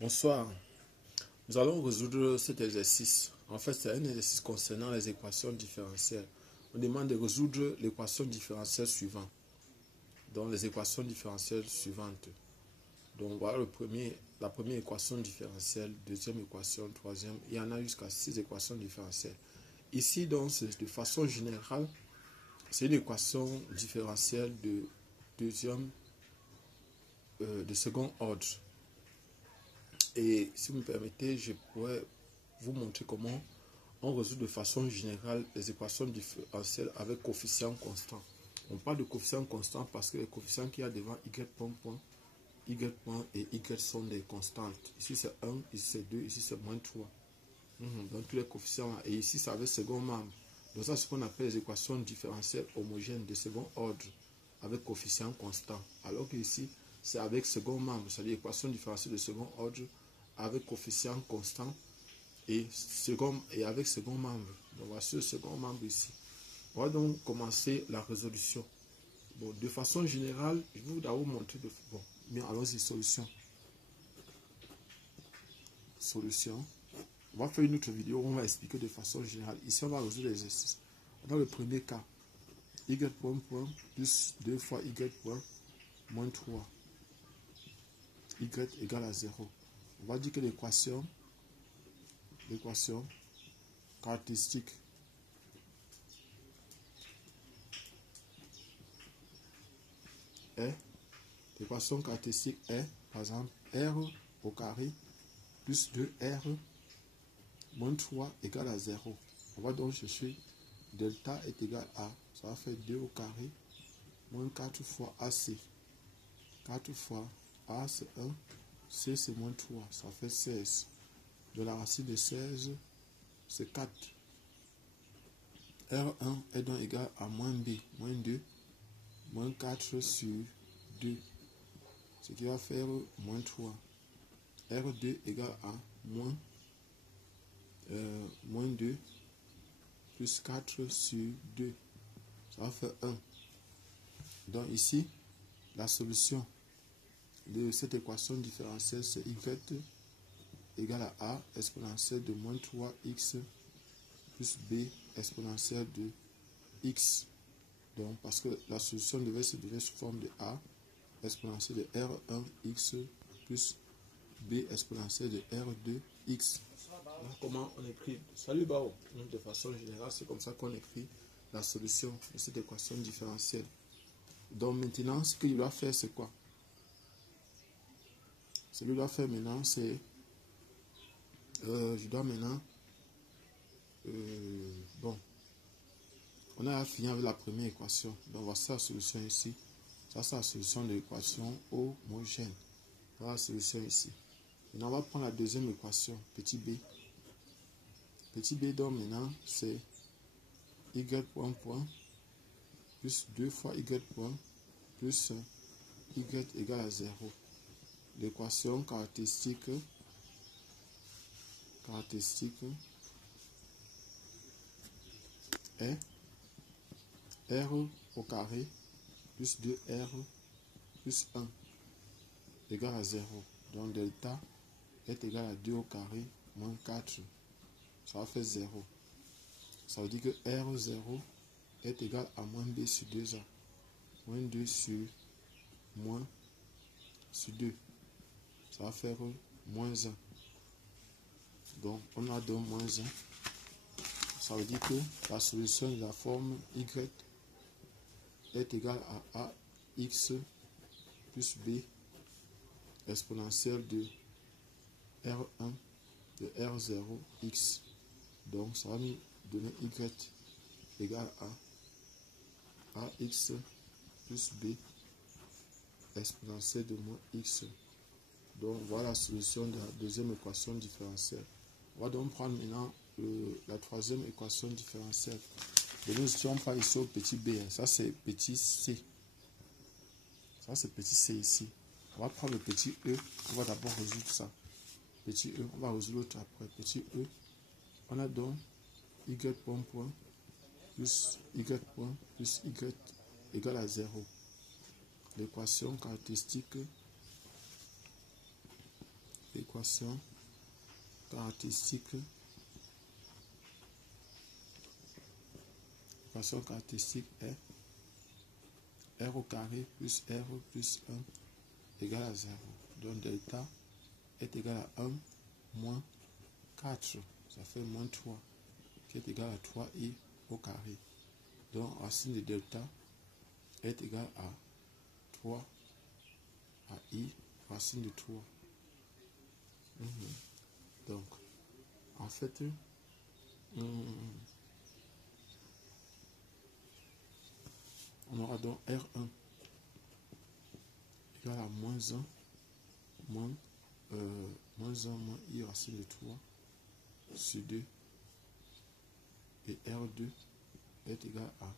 Bonsoir. Nous allons résoudre cet exercice. En fait, c'est un exercice concernant les équations différentielles. On demande de résoudre l'équation différentielle suivante. Donc, les équations différentielles suivantes. Donc, voilà la première équation différentielle, deuxième équation, troisième. Il y en a jusqu'à 6 équations différentielles. Ici, donc, de façon générale, c'est une équation différentielle de second ordre. Et si vous me permettez, je pourrais vous montrer comment on résout de façon générale les équations différentielles avec coefficient constant. On parle de coefficient constant parce que les coefficients qu'il y a devant y point, y point et y sont des constantes. Ici c'est 1, ici c'est 2, ici c'est moins 3. Donc tous les coefficients là. Et ici c'est avec second membre. Donc ça c'est ce qu'on appelle les équations différentielles homogènes de second ordre avec coefficient constant. Alors que ici c'est avec second membre, c'est-à-dire équation différentielle de second ordre avec coefficient constant et avec second membre. Donc voici le second membre ici. On va donc commencer la résolution. Bon, de façon générale, je vais d'abord montrer mais allons-y, solution. Solution. On va faire une autre vidéo où on va expliquer de façon générale. Ici, on va résoudre l'exercice. Dans le premier cas, y point plus 2 fois y point moins 3. Y égale à 0. On va dire que l'équation caractéristique est, l'équation caractéristique est, par exemple, R au carré plus 2R moins 3 égale à 0. On va donc chercher delta est égal à, ça va faire 2 au carré moins 4 fois AC. 4 fois A c'est 1, C c'est moins 3, ça fait 16. De la racine de 16, c'est 4. R1 est donc égal à moins B, moins 2, moins 4 sur 2. Ce qui va faire moins 3. R2 égale à moins 2 plus 4 sur 2. Ça va faire 1. Donc ici, la solution de cette équation différentielle, c'est y égale à a exponentielle de moins 3x plus b exponentielle de x. Donc, parce que la solution devait se donner sous forme de a exponentielle de r1x plus b exponentielle de r2x. Donc, comment on écrit? Salut Bao. De façon générale, c'est comme ça qu'on écrit la solution de cette équation différentielle. Donc maintenant, ce qu'il doit faire, c'est quoi? Ce qu'il doit faire maintenant, c'est je dois maintenant bon, on a fini avec la première équation. Donc voici la solution ici. Ça c'est la solution de l'équation homogène. Voilà la solution ici. Maintenant on va prendre la deuxième équation, petit b. Petit b, donc maintenant c'est y point plus 2 fois y point plus y égale à 0. L'équation caractéristique est R au carré plus 2R plus 1 égale à 0. Donc delta est égal à 2 au carré moins 4. Ça va faire 0. Ça veut dire que R0 est égal à moins B sur 2A. Moins 2 sur moins sur 2. Ça va faire moins 1. Donc on a donc moins 1. Ça veut dire que la solution de la forme Y est égale à AX plus B exponentielle de R1 de R0X. Donc ça va nous donner Y égale à AX plus B exponentielle de moins X. Donc voilà la solution de la deuxième équation différentielle. On va donc prendre maintenant la troisième équation différentielle. Et nous si on prend ici au petit b, ça c'est petit c. Ça c'est petit c ici. On va prendre le petit e, on va d'abord résoudre ça. Petit e, on va résoudre l'autre après. Petit e, on a donc y point plus y point plus y égale à 0. L'équation caractéristique l'équation caractéristique. L'équation caractéristique est R au carré plus R plus 1 égale à 0. Donc delta est égal à 1 moins 4. Ça fait moins 3 qui est égal à 3i au carré. Donc racine de delta est égal à 3 à i racine de 3. Donc en fait on aura donc R1 égal à moins 1 moins 1 moins i racine de 3 sur 2 et R2 est égal à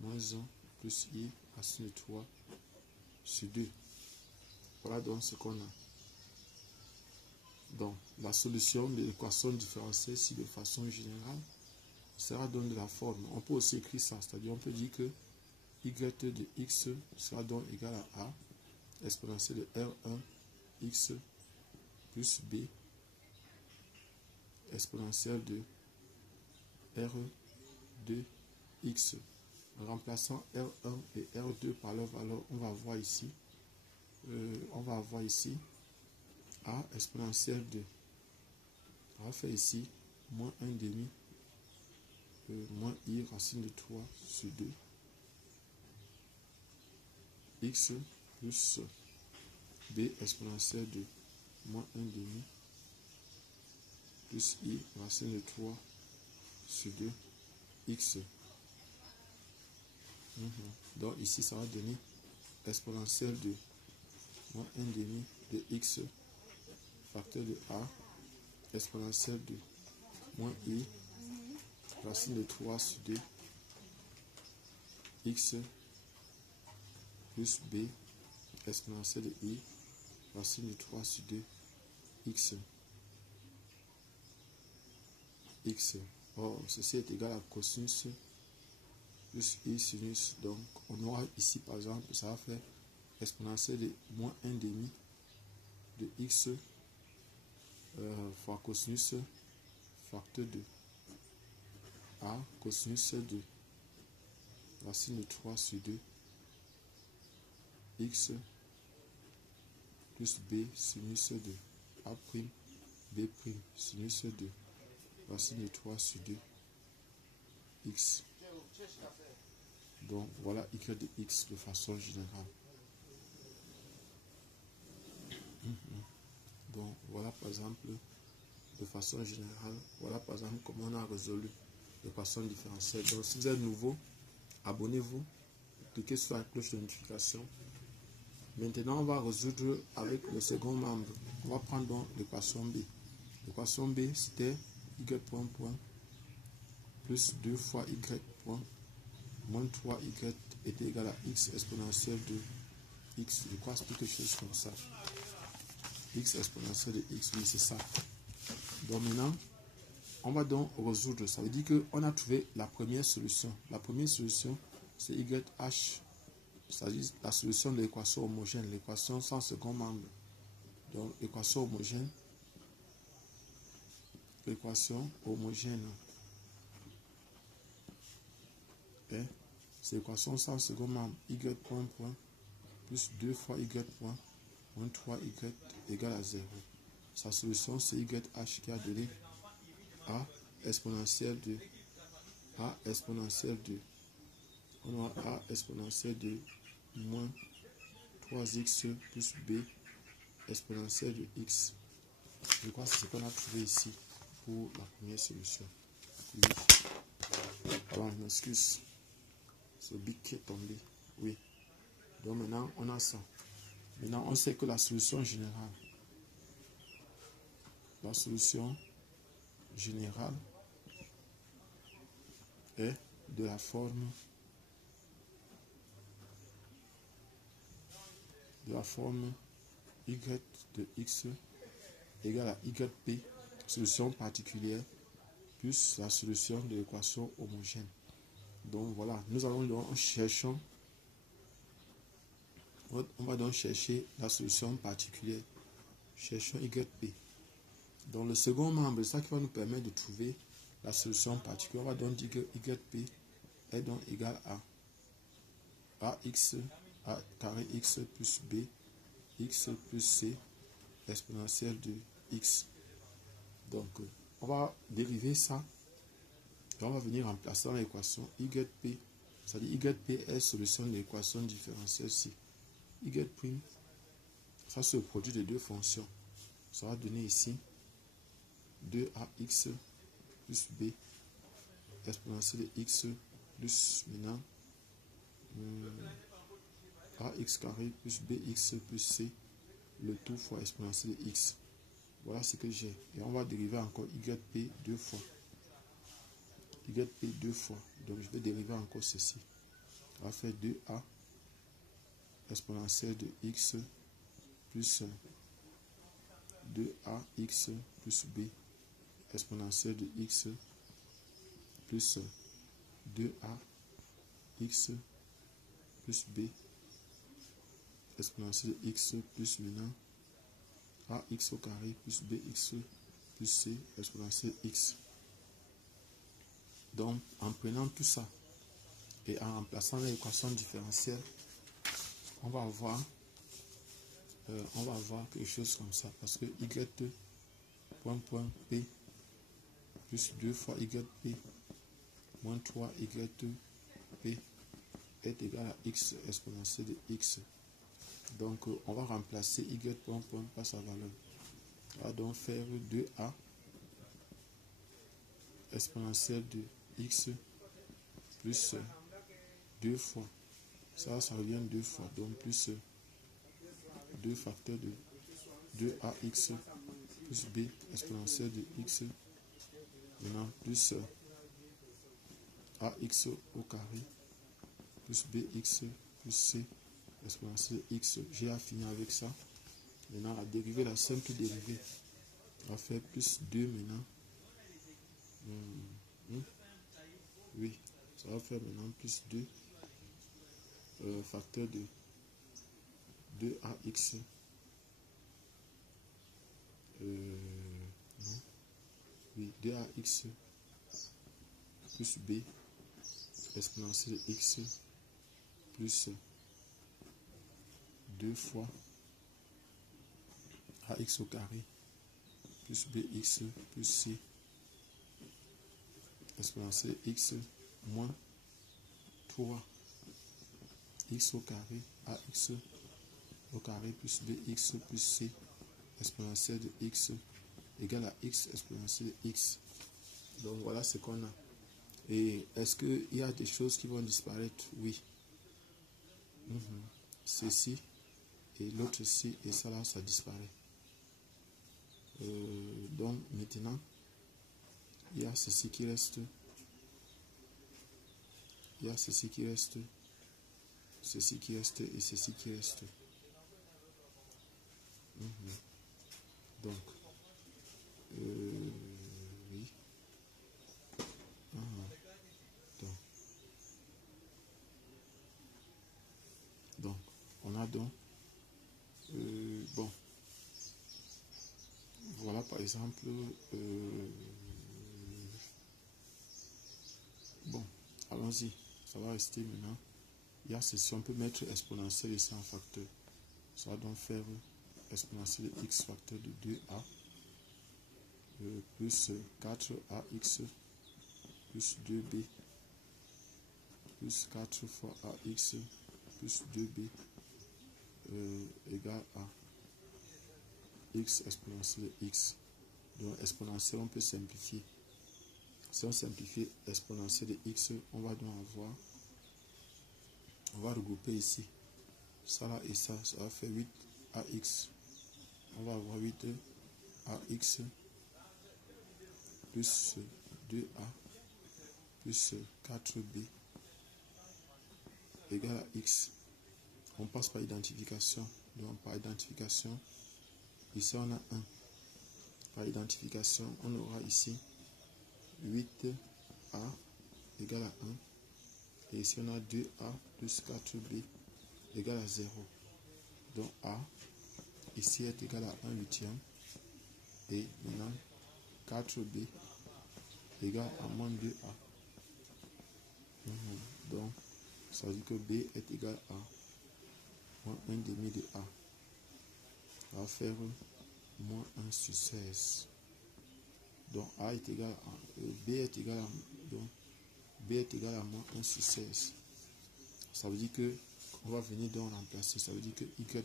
moins 1 plus i racine de 3 sur 2. Voilà donc ce qu'on a. Donc la solution de l'équation différentielle ici de façon générale sera donc de la forme. On peut aussi écrire ça, c'est-à-dire on peut dire que y de x sera donc égal à a exponentielle de R1 x plus b exponentielle de R2 x. En remplaçant R1 et R2 par leur valeur, on va avoir ici a exponentielle de, on va faire ici moins 1 demi moins i racine de 3 sur 2 x plus b exponentielle de moins 1 demi plus i racine de 3 sur 2 x. Donc ici ça va donner exponentielle de moins 1 demi de x facteur de a exponentielle de moins i racine de 3 sur 2 x plus b exponentielle de i racine de 3 sur 2 x. Or, ceci est égal à cosinus plus i sinus. Donc, on aura ici, par exemple, ça va faire exponentielle de moins 1 demi de x fois cosinus facteur de a cosinus de racine de 3 sur 2 x plus b sinus de a prime b prime sinus de racine de 3 sur 2 x. Donc voilà y de x de façon générale. Donc voilà par exemple de façon générale, voilà par exemple comment on a résolu l'équation différentielle. Donc si vous êtes nouveau, abonnez-vous, cliquez sur la cloche de notification. Maintenant on va résoudre avec le second membre. On va prendre donc l'équation B. L'équation B c'était y point plus 2 fois y point moins 3y est égal à x exponentielle de x. Je crois que c'est quelque chose comme ça. X exponentielle de x, oui c'est ça. Donc maintenant, on va donc résoudre. Ça veut dire qu'on a trouvé la première solution. La première solution, c'est YH, c'est-à-dire la solution de l'équation homogène, l'équation sans second membre. Donc l'équation homogène, c'est l'équation sans second membre, y point plus 2 fois y point moins 3y égale à 0. Sa solution c'est YH qui a donné a exponentielle de on a a exponentielle de moins 3x plus b exponentielle de x. Je crois que c'est ce qu'on a trouvé ici pour la première solution. Oui. Alors, je m'excuse. C'est le bic qui est tombé. Oui. Donc maintenant, on a ça. Maintenant, on sait que la solution générale est de la forme y de x égale à yp, solution particulière, plus la solution de l'équation homogène. Donc voilà, nous allons donc on va donc chercher la solution particulière. cherchons YP. Donc le second membre, c'est ça qui va nous permettre de trouver la solution particulière. On va donc dire que YP est donc égal à AX, A carré X plus B, X plus C, exponentielle de X. Donc on va dériver ça. Et on va venir remplacer dans l'équation YP. C'est-à-dire YP est solution de l'équation différentielle ci. Y', ça c'est le produit de deux fonctions. Ça va donner ici 2ax plus b exponentielle de x plus maintenant ax carré plus bx plus c, le tout fois exponentielle de x. Voilà ce que j'ai. Et on va dériver encore yp deux fois. Yp deux fois. Donc je vais dériver encore ceci. On va faire 2a exponentielle de x plus 2ax plus b exponentielle de x plus 2ax plus b exponentielle de x plus maintenant ax au carré plus bx plus c exponentielle de x. Donc en prenant tout ça et en remplaçant l'équation différentielle, on va avoir quelque chose comme ça, parce que y point p plus 2 fois yp moins 3 yp est égal à x exponentielle de x. Donc on va remplacer y point par sa valeur. On va donc faire 2a exponentielle de x plus 2 fois, ça revient 2 fois, donc plus 2 facteurs de 2ax plus b exponentielle de x, maintenant plus ax au carré plus bx plus c exponentielle de x. J'ai à finir avec ça. Maintenant à dériver la simple dérivée, on va faire plus 2 maintenant. Oui, ça va faire maintenant plus 2 facteur de 2ax non, oui, 2ax plus b exponentielle de x plus 2 fois ax au carré plus bx plus c exponentielle de x moins 3 x au carré ax au carré plus bx plus c exponentielle de x égale à x exponentielle de x. Donc voilà ce qu'on a. Et est-ce qu'il y a des choses qui vont disparaître? Oui. Ceci et l'autre ici, et ça là, ça disparaît. Donc maintenant, il y a ceci qui reste. Il y a ceci qui reste. Ceci qui reste et ceci qui reste. Donc, oui. Donc, on a donc, bon, voilà par exemple, bon, allons-y, ça va rester maintenant. Il y a ceci, on peut mettre exponentielle ici en facteur. Ça va donc faire exponentielle de x facteur de 2a plus 4ax plus 2b plus 4 fois ax plus 2b égale à x exponentielle de x. Donc exponentielle, on peut simplifier. Si on simplifie exponentielle de x, on va donc avoir, on va regrouper ici ça là et ça va faire 8ax. On va avoir 8ax plus 2a plus 4b égale à x. On passe par identification. Donc par identification, ici on a 1. Par identification, on aura ici 8a égale à 1. Et ici on a 2a plus 4b égale à 0. Donc a ici est égal à 1/8. Et maintenant, 4b égale à moins 2a. Donc, ça veut dire que b est égal à moins 1 demi de a. On va faire moins 1 sur 16. Donc, a est égal à, b est égal à, donc, b est égal à moins 1 sur 16. Ça veut dire que, on va venir donc remplacer. Ça veut dire que yp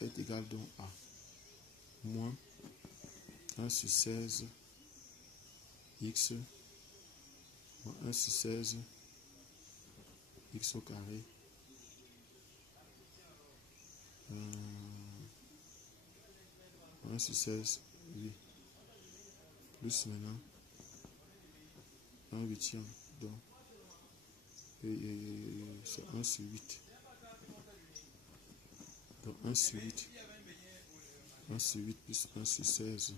est égal donc à moins 1 sur 16 x moins 1 sur 16 x au carré 1 sur 16 oui, plus maintenant 1/8, donc c'est 1 sur 8, donc 1 sur 8 plus 1 sur 16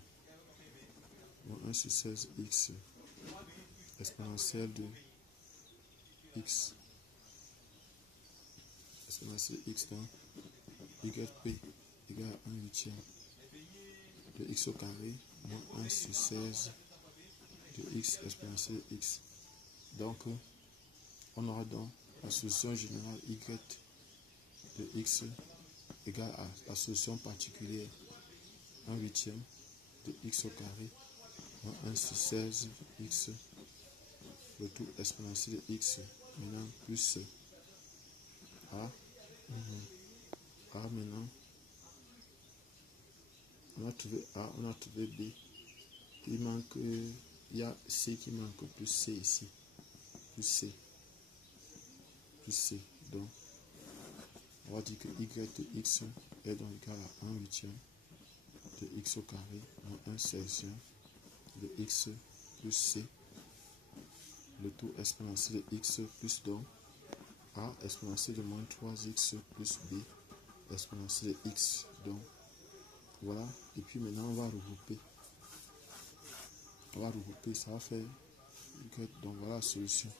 moins 1 sur 16 x exponentielle de x exponentielle x, donc yp égale à 1/8 de x au carré moins 1 sur 16 de x exponentielle x. Donc on aura donc la solution générale y de x égale à la solution particulière 1/8 de x au carré moins 1 sur 16 x le tout exponentiel de x maintenant plus a. Maintenant on a trouvé a, on a trouvé b, il manque, il y a c qui manque, plus c ici, plus c, donc on va dire que y de x est donc égal à 1/8 de x au carré moins 1/16 de x plus c le tout exponentiel de x plus donc a exponentiel de moins 3x plus b exponentiel de x. Donc voilà, et puis maintenant on va regrouper, ça va faire y. Donc voilà la solution.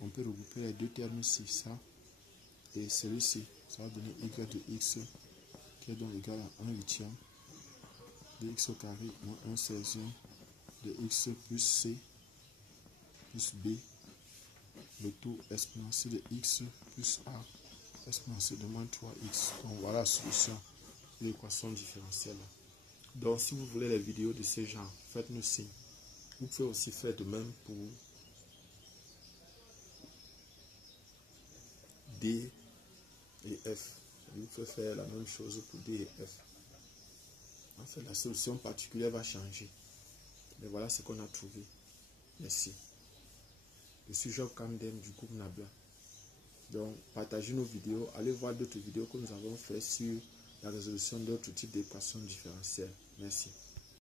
On peut regrouper les deux termes ici, ça et celui-ci, ça va donner y de x qui est donc égal à 1/8 de x au carré moins 1/16 de x plus c plus b le tout exponentiel de x plus a exponentiel de moins 3x. Donc voilà la solution de l'équation différentielle. Donc si vous voulez les vidéos de ce genre, faites-nous signe. Vous pouvez aussi faire de même pour D et F. Vous pouvez faire la même chose pour D et F. En fait, la solution particulière va changer. Mais voilà ce qu'on a trouvé. Merci. Je suis Job Kamden du groupe Nabla. Donc, partagez nos vidéos. Allez voir d'autres vidéos que nous avons fait sur la résolution d'autres types d'équations différentielles. Merci.